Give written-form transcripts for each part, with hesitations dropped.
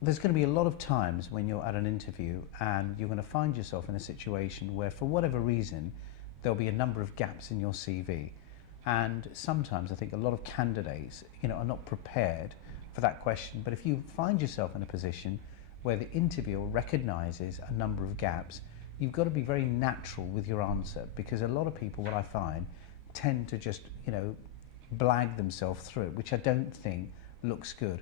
there's going to be a lot of times when you're at an interview and you're going to find yourself in a situation where, for whatever reason, there'll be a number of gaps in your CV. And sometimes I think a lot of candidates, are not prepared for that question. But if you find yourself in a position where the interviewer recognizes a number of gaps, you've got to be very natural with your answer, because a lot of people, what I find, tend to just, blag themselves through it, which I don't think looks good.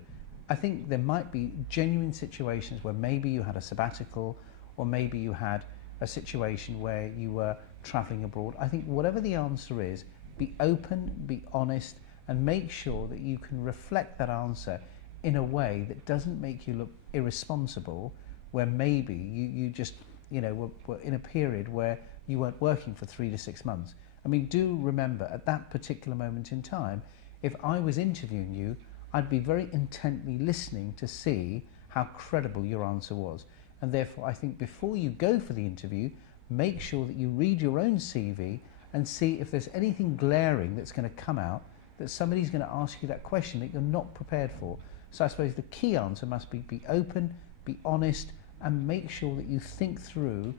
I think there might be genuine situations where maybe you had a sabbatical, or maybe you had a situation where you were traveling abroad. I think whatever the answer is, be open, be honest, and make sure that you can reflect that answer in a way that doesn't make you look irresponsible, where maybe you just, were in a period where you weren't working for 3 to 6 months. I mean, do remember, at that particular moment in time, if I was interviewing you, I'd be very intently listening to see how credible your answer was. And therefore, I think before you go for the interview, make sure that you read your own CV and see if there's anything glaring that's going to come out, that somebody's going to ask you that question that you're not prepared for. So I suppose the key answer must be open, be honest, and make sure that you think through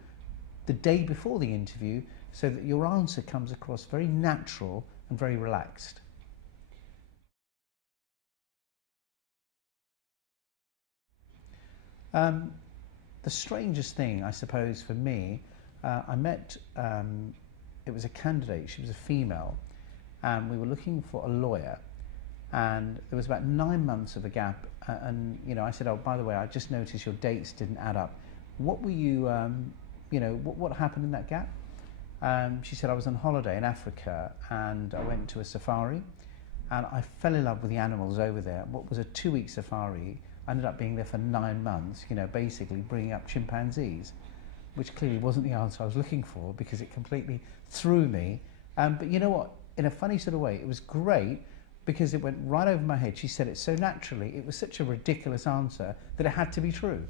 the day before the interview so that your answer comes across very natural and very relaxed. The strangest thing, I suppose, for me, I met, it was a candidate, she was a female, and we were looking for a lawyer, and there was about 9 months of a gap, and I said, oh, by the way, I just noticed your dates didn't add up. What were you, what happened in that gap? She said, I was on holiday in Africa, and I went to a safari, and I fell in love with the animals over there. What was a 2-week safari, I ended up being there for 9 months, basically bringing up chimpanzees, which clearly wasn't the answer I was looking for, because it completely threw me. But you know what? In a funny sort of way, it was great, because it went right over my head. She said it so naturally. It was such a ridiculous answer that it had to be true.